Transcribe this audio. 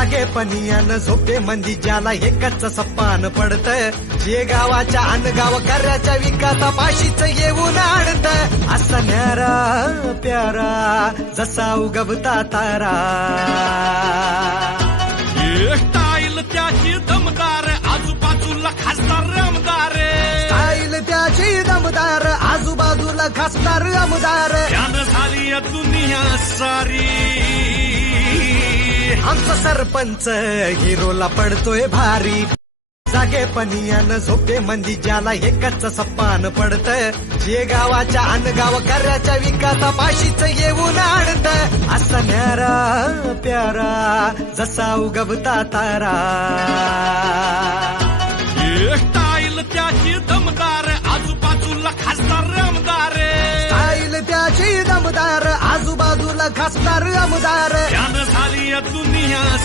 जागे पनियान झोपे मंदी ज्याला एकच सप्पान पडत, जे गावाच्या अनगाव कर्याच्या विकाता पाशीच येऊन आणत, असा न्यारा प्यारा जसा उगवता तारा. स्टाईल त्याची दमदार, आजूबाजूला खासदार आमदार. स्टाईल त्याची दमदार, आजूबाजूला खासदार आमदार. यानं झाली दुनिया सारी. आमचा सरपंच हिरोला पडतोय भारी. जागे पनियान झोपे मंदी ज्याला एकच सप्पान पडत, जे गावाच्या अनगाव कर्याच्या विकाता पाशीच येऊन आणत, असा न्यारा प्यारा जसा उगवता तारा. स्टाईल त्याची दमदार, आजूबाजूला खासदार आमदार. स्टाईल त्याची दमदार, आजूबाजूला खासदार आमदार. यानं झाली दुनिया